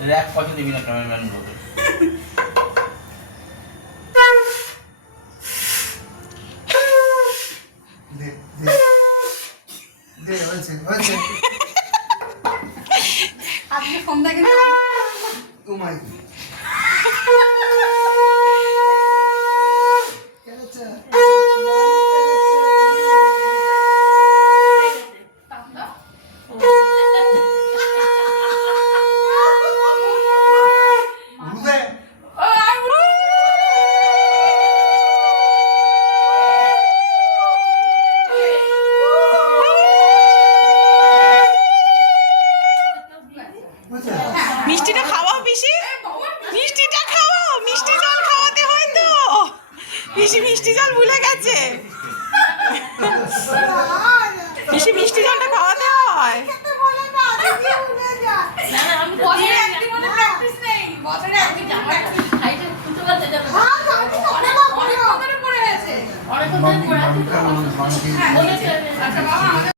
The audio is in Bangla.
এক পয়সা দিবি না ক্যামেরাম্যান গুলোকে। আজকে সন্ধ্যা কিন্তু মিষ্টিটা খাওয়াও পিসি, মিষ্টিটা খাওয়াও, মিষ্টি জল খাওয়াতে হয় তো। পিসি মিষ্টি জল ভুলে গেছে, পিসি মিষ্টি জলটা খাওয়াতে হয়। অনেক